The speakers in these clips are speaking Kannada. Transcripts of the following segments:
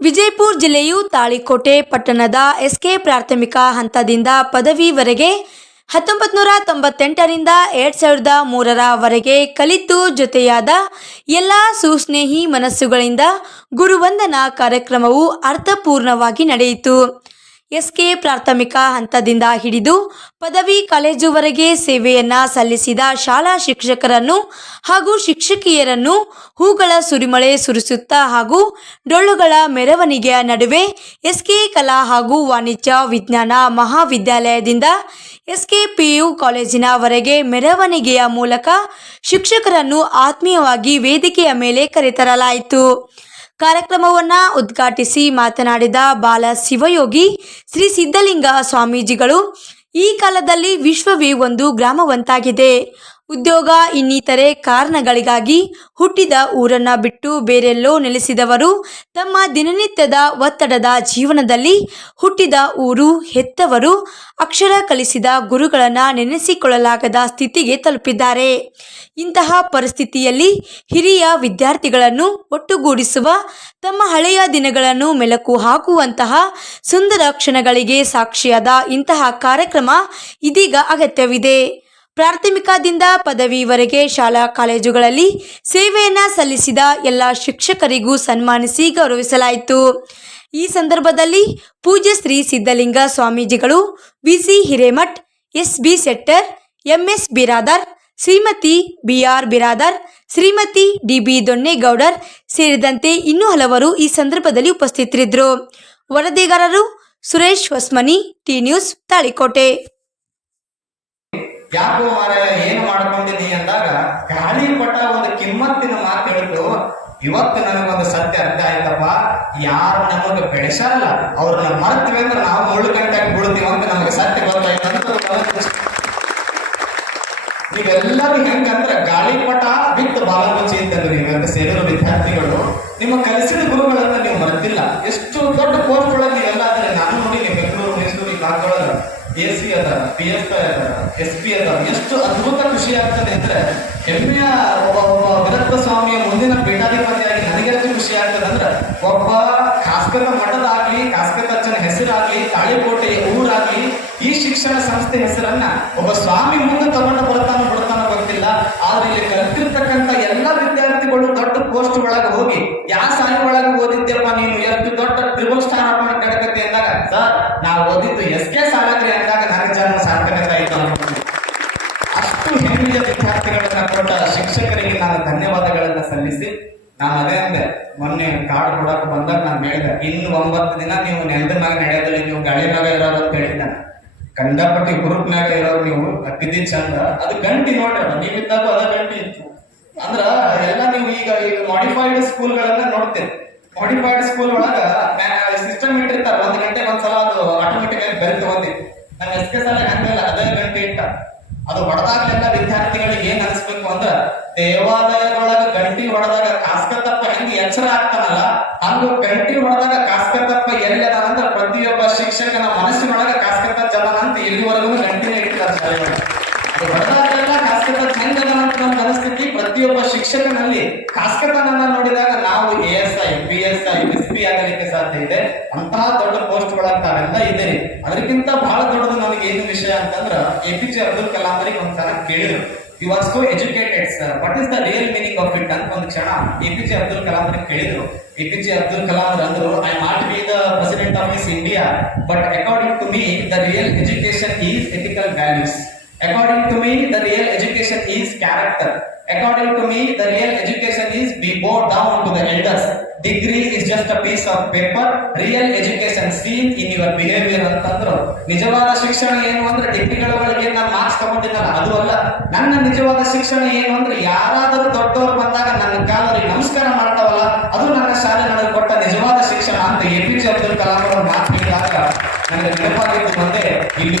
ವಿಜಯಪುರ ಜಿಲ್ಲೆಯು ತಾಳಿಕೋಟೆ ಪಟ್ಟಣದ ಎಸ್ಕೆ ಪ್ರಾಥಮಿಕ ಹಂತದಿಂದ ಪದವಿವರೆಗೆ ಹತ್ತೊಂಬತ್ತು ನೂರ ತೊಂಬತ್ತೆಂಟರಿಂದ ಎರಡು ಸಾವಿರದ ಮೂರರವರೆಗೆ ಕಲಿತು ಜೊತೆಯಾದ ಎಲ್ಲ ಸುಸ್ನೇಹಿ ಮನಸ್ಸುಗಳಿಂದ ಗುರುವಂದನಾ ಕಾರ್ಯಕ್ರಮವು ಅರ್ಥಪೂರ್ಣವಾಗಿ ನಡೆಯಿತು. ಎಸ್ಕೆ ಪ್ರಾಥಮಿಕ ಹಂತದಿಂದ ಹಿಡಿದು ಪದವಿ ಕಾಲೇಜುವರೆಗೆ ಸೇವೆಯನ್ನ ಸಲ್ಲಿಸಿದ ಶಾಲಾ ಶಿಕ್ಷಕರನ್ನು ಹಾಗೂ ಶಿಕ್ಷಕಿಯರನ್ನು ಹೂಗಳ ಸುರಿಮಳೆ ಸುರಿಸುತ್ತಾ ಹಾಗೂ ಡೊಳ್ಳುಗಳ ಮೆರವಣಿಗೆಯ ನಡುವೆ ಎಸ್ಕೆ ಕಲಾ ಹಾಗೂ ವಾಣಿಜ್ಯ ವಿಜ್ಞಾನ ಮಹಾವಿದ್ಯಾಲಯದಿಂದ ಎಸ್ಕೆ ಪಿಯು ಕಾಲೇಜಿನವರೆಗೆ ಮೆರವಣಿಗೆಯ ಮೂಲಕ ಶಿಕ್ಷಕರನ್ನು ಆತ್ಮೀಯವಾಗಿ ವೇದಿಕೆಯ ಮೇಲೆ ಕರೆತರಲಾಯಿತು. ಕಾರ್ಯಕ್ರಮವನ್ನು ಉದ್ಘಾಟಿಸಿ ಮಾತನಾಡಿದ ಬಾಲ ಶಿವಯೋಗಿ ಶ್ರೀ ಸಿದ್ಧಲಿಂಗ ಸ್ವಾಮೀಜಿಗಳು. ಈ ಕಾಲದಲ್ಲಿ ವಿಶ್ವವೇ ಒಂದು ಗ್ರಾಮವಂತಾಗಿದೆ. ಉದ್ಯೋಗ ಇನ್ನಿತರೆ ಕಾರಣಗಳಿಗಾಗಿ ಹುಟ್ಟಿದ ಊರನ್ನ ಬಿಟ್ಟು ಬೇರೆಲ್ಲೋ ನೆಲೆಸಿದವರು ತಮ್ಮ ದಿನನಿತ್ಯದ ಒತ್ತಡದ ಜೀವನದಲ್ಲಿ ಹುಟ್ಟಿದ ಊರು ಹೆತ್ತವರು ಅಕ್ಷರ ಕಲಿಸಿದ ಗುರುಗಳನ್ನು ನೆನೆಸಿಕೊಳ್ಳಲಾಗದ ಸ್ಥಿತಿಗೆ ತಲುಪಿದ್ದಾರೆ. ಇಂತಹ ಪರಿಸ್ಥಿತಿಯಲ್ಲಿ ಹಿರಿಯ ವಿದ್ಯಾರ್ಥಿಗಳನ್ನು ಒಟ್ಟುಗೂಡಿಸುವ, ತಮ್ಮ ಹಳೆಯ ದಿನಗಳನ್ನು ಮೆಲುಕು ಹಾಕುವಂತಹ ಸುಂದರ ಕ್ಷಣಗಳಿಗೆ ಸಾಕ್ಷಿಯಾದ ಇಂತಹ ಕಾರ್ಯಕ್ರಮ ಇದೀಗ ಅಗತ್ಯವಿದೆ. ಪ್ರಾಥಮಿಕದಿಂದ ಪದವಿವರೆಗೆ ಶಾಲಾ ಕಾಲೇಜುಗಳಲ್ಲಿ ಸೇವೆಯನ್ನು ಸಲ್ಲಿಸಿದ ಎಲ್ಲ ಶಿಕ್ಷಕರಿಗೂ ಸನ್ಮಾನಿಸಿ ಗೌರವಿಸಲಾಯಿತು. ಈ ಸಂದರ್ಭದಲ್ಲಿ ಪೂಜ್ಯ ಶ್ರೀ ಸಿದ್ಧಲಿಂಗ ಸ್ವಾಮೀಜಿಗಳು VC Hiremath S B Settar MS Biradar, Shrimati BR Biradar, Shrimati D B Donnegowdar ಸೇರಿದಂತೆ ಇನ್ನೂ ಹಲವರು ಈ ಸಂದರ್ಭದಲ್ಲಿ ಉಪಸ್ಥಿತರಿದ್ದರು. ವರದಿಗಾರರು ಸುರೇಶ್ ಹೊಸ್ಮನಿ ಟಿ ನ್ಯೂಸ್ ತಾಳಿಕೋಟೆ. ಯಾಕೋ ಮಾರಾಯ, ಏನು ಮಾಡ್ಕೊಂಡಿದ್ದೀನಿ ಅಂದಾಗ ಗಾಳಿಪಟ ಒಂದು ಕಿಮ್ಮತ್ತಿನ ಮಾತು ಹೇಳಿದ್ರು ಇವತ್ತು ನನಗೊಂದು ಸತ್ಯ ಅರ್ಥ ಆಯ್ತಪ್ಪ. ಯಾರು ನಮಗೆ ಬೆಳೆಸಲ್ಲ. ಅವ್ರನ್ನ ಮರ್ತೀವಿ ಅಂದ್ರೆ ನಾವು ಮುಳ್ಳು ಗಂಟಾಗಿ ಬಿಡ್ತೀವಿ ಅಂತ ನಮಗೆ ಸತ್ಯ ಗೊತ್ತಾಯ್ತು ನೀವೆಲ್ಲರೂ ಹೆಂಗಂದ್ರೆ ಗಾಳಿಪಟ ಬಿತ್ತು ಬಾಲಗುಚಿ ಅಂತಂದ್ರೆ ನೀವು ಅಂತ ಸೇರಿರೋ ವಿದ್ಯಾರ್ಥಿಗಳು, ನಿಮ್ಮ ಕಲಿಸಿದ ಗುರುಗಳನ್ನ ನೀವು ಮರೆತಿಲ್ಲ ಎಷ್ಟು ದೊಡ್ಡ ಕೋರ್ಸ್ ಒಳಗೆ ನೀವೆಲ್ಲ ಆದರೆ ನಾನು ನೋಡಿ ನೀವು ಬೆಂಗಳೂರು ಮೈಸೂರು ಭಾಗದೊಳಗೆ ಎ ಸಿ ಅದ ಪಿ ಅದ ಎಸ್ ಪಿ ಎಫ್ ಎಷ್ಟು ಅದ್ಭುತ ಖುಷಿ ಆಗ್ತದೆ ಅಂದ್ರೆ ಹೆಮ್ಮೆಯ ಒಬ್ಬ ಒಬ್ಬ ಸ್ವಾಮಿಯ ಮುಂದಿನ ಪೀಠಾಧಿಪತಿಯಾಗಿ ನನಗೆ ಎಷ್ಟು ಖುಷಿ ಆಗ್ತದೆ ಅಂದ್ರೆ ಒಬ್ಬ ಕಾಸ್ಕತ ಮಠದಾಗ್ಲಿ ಕಾಸ್ಕತಚ್ಚನ ಹೆಸರಾಗ್ಲಿ ತಾಳಿಕೋಟೆ ಊರಾಗ್ಲಿ, ಈ ಶಿಕ್ಷಣ ಸಂಸ್ಥೆ ಹೆಸರನ್ನ ಒಬ್ಬ ಸ್ವಾಮಿ ಮುಂದೆ ತಗೊಂಡು ಬರ್ತಾನೆ ಬರ್ತಾನೆ ಗೊತ್ತಿಲ್ಲ. ಆದ್ರೆ ಇಲ್ಲಿ ಕಲ್ತಿರ್ತಕ್ಕಂಥ ಎಲ್ಲ ವಿದ್ಯಾರ್ಥಿಗಳು ದೊಡ್ಡ ಪೋಸ್ಟ್ ಒಳಗೆ ಹೋಗಿ ಯಾವ ಸಾಲಿ ಒಳಗೆ ಓದಿದ್ಯಪ್ಪ ನೀನು ಎಷ್ಟು ದೊಡ್ಡ ಟ್ರಿಬಲ್ ಸ್ಟಾರ್ ಹಾಕೊಂಡು ಕೆಡಕತ್ತೆ ಅಂದಾಗ ಸರ್ ನಾವು ಓದಿದ್ದು ಎಸ್ ಕೆ ಸಾಲಗ್ರಿ ಅಂದಾಗ ನನ್ನ ಜನ್ಮ ಸಾರ್ಥಕತೆ ಆಯ್ತು ಅನ್ಕೊಂಡು ಅಷ್ಟು ಹೆಮ್ಮೆಯ ವಿದ್ಯಾರ್ಥಿಗಳನ್ನ ಕೊಟ್ಟ ಶಿಕ್ಷಕರಿಗೆ ನಾನು ಧನ್ಯವಾದಗಳನ್ನ ಸಲ್ಲಿಸಿ ನಾನು ಅದೇ ಅಂದೆ, ಮೊನ್ನೆ ಕಾಡು ಕೊಡಕ್ಕೆ ಬಂದಾಗ ನಾನು ಹೇಳಿದೆ, ಇನ್ನು ಒಂಬತ್ತು ದಿನ ನೀವು ನೆಲದ ಮ್ಯಾಗ ನಡೆಯೋದಿಲ್ಲ, ನೀವು ಗಾಳಿ ಮ್ಯಾಗ ಇರೋದು ಅಂತ ಹೇಳಿದ್ದೆ ಕಂಡಪಟ್ಟಿ ಮ್ಯಾಗ ಇರೋರು ನೀವು, ಅತಿಥಿ ಚಂದ, ಅದು ಗಂಟಿ ನೋಡ್ರಿ ನೀವಿದ್ದಾಗ ಅದ ಗಂಟಿ ಇತ್ತು. ಅಂದ್ರ ಎಲ್ಲ ನೀವು ಈಗ ಈಗ ಮಾಡಿಫೈಡ್ ಸ್ಕೂಲ್ಗಳನ್ನ ನೋಡ್ತೀರಿ. ಮಾಡಿಫೈಡ್ ಸ್ಕೂಲ್ ಒಳಗ ಸಿಸ್ಟಮ್ ಇಟ್ಟಿರ್ತಾರ, ಒಂದ್ ಗಂಟೆ ಒಂದ್ಸಲ ಅದು ಆಟೋಮೆಟಿಕ್ ಆಗಿ ಬೆಲ್ ತಗೊಂಡಿ ನಮ್ಮ ಎಸ್ ಕೆ ಸಾಲ ಹಂಗಲ್ಲ ಅದೇ ಗಂಟೆ ಇಟ್ಟ. ಅದು ಹೊಡೆದಾಗ್ಲೆಲ್ಲ ವಿದ್ಯಾರ್ಥಿಗಳಿಗೆ ಏನ್ ಅನಿಸ್ಬೇಕು ಅಂದ್ರ, ದೇವಾಲಯದೊಳಗ ಗಂಟಿ ಹೊಡೆದಾಗ ಎಚ್ಚರ ಆಗ್ತಾನಲ್ಲ, ಹಂಗ ಕಂಟಿ ಒಳಗ ಕಾಸ್ಕತಪ್ಪ ಎಲ್ಲದ ಅಂದ್ರ ಪ್ರತಿಯೊಬ್ಬ ಶಿಕ್ಷಕನ ಮನಸ್ಸಿನೊಳಗ ಕಾಸ್ಕತ ಜನ ಅಂತ ಇಲ್ಲಿವರೆಗೂ ಗಂಟಿನೇ ಇಟ್ಟಿದ್ದಾರೆ ಶಾಲೆ ಹೆಂಗದ ಅಂತ ನಮ್ಮ ಮನಸ್ಥಿತಿ ಪ್ರತಿಯೊಬ್ಬ ಶಿಕ್ಷಕನಲ್ಲಿ ಕಾಸ್ಕತನನ್ನ ನೋಡಿದಾಗ ನಾವು A S I P S I S P ಆಗಲಿಕ್ಕೆ ಸಾಧ್ಯ ಇದೆ. ಅಂತಹ ದೊಡ್ಡ ಪೋಸ್ಟ್ ತಾವೆಲ್ಲ ಇದೆ. ಅದಕ್ಕಿಂತ ಬಹಳ ದೊಡ್ಡದು ನನಗೆ ಏನು ವಿಷಯ ಅಂತಂದ್ರ A P J Abdul Kalam ಅವರಿಗೆ ಒಂದ್ಸಲ ಕೇಳಿದ್ರು. You are so educated sir what is the real meaning of it ಅಂತ ಒಂದು ಕ್ಷಣ A P J Abdul Kalam ಅವರಿಗೆ ಕೇಳಿದ್ರು A P J Abdul Kalam ಅವರು ಅಂದ್ರು I not be the president of this India but according to me the real education is ethical values According to me, the real education is character. According to me, the real education is be bow down to the elders. Degree is just a piece of paper real education seen in your behaviour ಅಂತಂದ್ರು ನಿಜವಾದ ಶಿಕ್ಷಣ ಏನು ಅಂದ್ರೆ ಡಿಗ್ರಿಗಳ ಒಳಗೆ ನಾನು ಮಾರ್ಕ್ಸ್ ತಗೊಂಡಿದ್ದಲ್ಲ? ಅದು ಅಲ್ಲ. ನನ್ನ ನಿಜವಾದ ಶಿಕ್ಷಣ ಏನು ಅಂದ್ರೆ ಯಾರಾದರೂ ದೊಡ್ಡವರು ಬಂದಾಗ ನನ್ನ ಕಾಲರಿಗೆ ನಮಸ್ಕಾರ ಮಾಡ್ತಾವಲ್ಲ, ಅದು ನನ್ನ ಶಾಲೆ ನನಗೆ ಕೊಟ್ಟ ನಿಜವಾದ ಶಿಕ್ಷಣ ಅಂತ A P J Abdul Kalam ಅವರು ಮಾತು ಹೇಳಿದಾಗ ನನಗೆ ನೆನಪಾಗಿದ್ದು ಒಂದೇ, ಇಲ್ಲಿ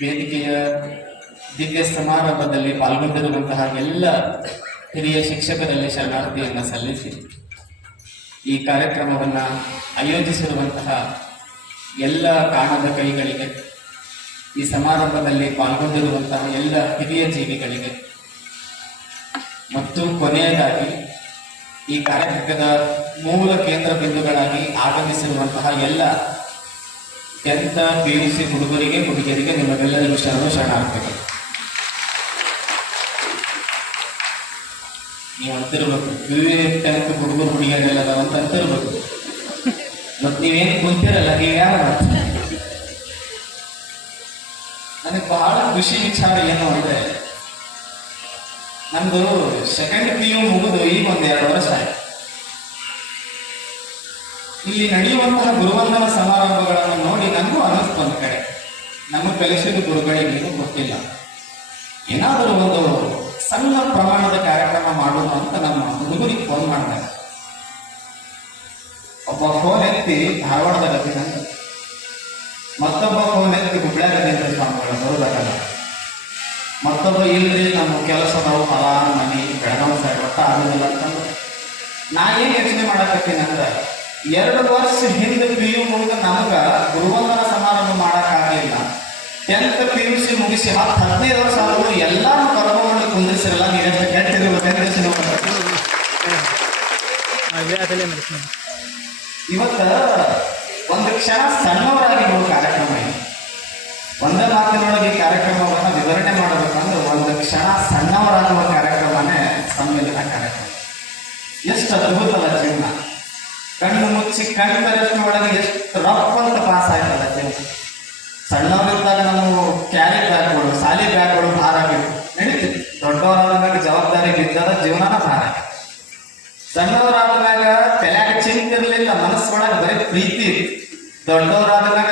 ವೇದಿಕೆಯ ದಿವ್ಯ ಸಮಾರಂಭದಲ್ಲಿ ಪಾಲ್ಗೊಂಡಿರುವಂತಹ ಎಲ್ಲ ಹಿರಿಯ ಶಿಕ್ಷಕರಲ್ಲಿ ಶರಣಾರ್ಥಿಯನ್ನು ಸಲ್ಲಿಸಿ ಈ ಕಾರ್ಯಕ್ರಮವನ್ನು ಆಯೋಜಿಸಿರುವಂತಹ ಎಲ್ಲ ಕಾಣದ ಕೈಗಳಿಗೆ ಈ ಸಮಾರಂಭದಲ್ಲಿ ಪಾಲ್ಗೊಂಡಿರುವಂತಹ ಎಲ್ಲ ಹಿರಿಯ ಜೀವಿಗಳಿಗೆ ಮತ್ತು ಕೊನೆಯದಾಗಿ ಈ ಕಾರ್ಯಕ್ರಮದ ಮೂಲ ಕೇಂದ್ರ ಬಿಂದುಗಳಾಗಿ ಆಗಮಿಸಿರುವಂತಹ ಎಲ್ಲ ಟೆಂತ್ ಪಿ ಯು ಸಿ ಹುಡುಗರಿಗೆ, ಹುಡುಗಿಯರಿಗೆ ನಿಮಗೆಲ್ಲರಿಗೂ ಶರಣ ಶರಣ ಆಗ್ತದೆ. ನೀವು ಅಂತಿರ್ಬೇಕು. ಪಿ ಯು ಟೆಂತ್ ಹುಡುಗರು, ಹುಡುಗಿಯರೆಲ್ಲ ಅಂತ ಅಂತಿರ್ಬೇಕು. ಮತ್ತು ನೀವೇನು ಕುಂತಿರಲ್ಲ, ನೀವು ಯಾರು? ನನಗೆ ಬಹಳ ಖುಷಿ ವಿಚಾರ ಏನು ಅಂದ್ರೆ ನಮ್ದು ಸೆಕೆಂಡ್ ಪಿ ಯು ಮುಗಿದು ಈಗ ಒಂದು ಎರಡು ವರ್ಷ ಆಯ್ತು. ಇಲ್ಲಿ ನಡೆಯುವಂತಹ ಗುರುವಂದನ ಸಮಾರಂಭಗಳನ್ನು ನೋಡಿ ನನಗೂ ಅನಿಸ್ತು ಒಂದು ಕಡೆ. ನಮ್ಮ ಕಲಿಸಿದ ಗುರುಗಳಿಗೆ ಏನು ಗೊತ್ತಿಲ್ಲ. ಏನಾದರೂ ಒಂದು ಸಣ್ಣ ಪ್ರಮಾಣದ ಕಾರ್ಯಕ್ರಮ ಮಾಡೋಣ ಅಂತ ನಮ್ಮ ಹುಡುಗರಿಗೆ ಫೋನ್ ಮಾಡಿದಾಗ ಒಬ್ಬ ಫೋನ್ ಎತ್ತಿ ಧಾರವಾಡದಾಗ ಅದಿನಂತ ಮತ್ತೊಬ್ಬ ಫೋನ್ ಎತ್ತಿ ಹುಬ್ಳ್ಯಾಗದಿಂದ ಸ್ವಾಮಿಗಳು ಬರೋದಾಗಲ್ಲ ಮತ್ತೊಬ್ಬ, ಇಲ್ರಿ, ನಮ್ಮ ಕೆಲಸ ನಾವು ಮನೆ ಬೆಳಗಾವಿ ಸೈಡ್ ಒಟ್ಟ ಆಗೋದಿಲ್ಲ ಅಂತಂದ್ರೆ ನಾ ಏನು ಯೋಚನೆ ಮಾಡಕತ್ತೀನಿ ಅಂದ್ರೆ ಎರಡು ವರ್ಷ ಹಿಂದೆ ಪಿ ಯು ಮುಗಿದ ನಮಗ ಗುರುವಂದನ ಸಮಾರಂಭ ಮಾಡೋಕ್ಕಾಗಲಿಲ್ಲ ಆಗಲಿಲ್ಲ. ಟೆಂತ್ ಪಿ ಯು ಸಿ ಮುಗಿಸಿ ಹತ್ತು ಹದಿನೈದು ವರ್ಷ ಆದರೂ ಎಲ್ಲರೂ ಕರ್ಕೊಂಡು ಕುಂದಿಸಿರಲ್ಲ ನೀವೆಷ್ಟು ಮಾಡ್ಬೇಕು ಇವತ್ತ ಒಂದು ಕ್ಷಣ ಸಣ್ಣವರಾಗಿರುವ ಕಾರ್ಯಕ್ರಮ ಇದೆ. ಒಂದೇ ಮಾತಿನೊಳಗೆ ಈ ಕಾರ್ಯಕ್ರಮವನ್ನು ವಿವರಣೆ ಮಾಡಬೇಕಂದ್ರೆ ಒಂದು ಕ್ಷಣ ಸಣ್ಣವರಾಗುವ ಕಾರ್ಯಕ್ರಮನೇ ಸಮ್ಮಿಲನ ಕಾರ್ಯಕ್ರಮ. ಎಷ್ಟು ಅದ್ಭುತದ ಜೀವನ. ಮುಚ್ಚಿ ಕಣ್ಣು ತೆರೆಷ್ಟು ಒಳಗೆ ಎಷ್ಟು ರಫ್ ಅಂತ ಪಾಸ್ ಆಯ್ತದ ಸಣ್ಣವರಿದ್ದಾಗ ನಾವು ಕ್ಯಾರಿ ಬ್ಯಾಗ್ಗಳು ಸಾಲಿ ಬ್ಯಾಗ್ಗಳು ಭಾರ ಬೇಕು ನಡೀತೀವಿ ದೊಡ್ಡವರಾದಾಗ ಜವಾಬ್ದಾರಿ ಬಿದ್ದದ ಜೀವನನ ಭಾರ ಸಣ್ಣವರಾದಾಗ ತಲೆಯಾಗ ಚಿಂತಿರ್ಲಿಲ್ಲ ಮನಸ್ಸೊಳಗೆ ಬರೀ ಪ್ರೀತಿ ಇತ್ತು. ದೊಡ್ಡವರಾದಾಗ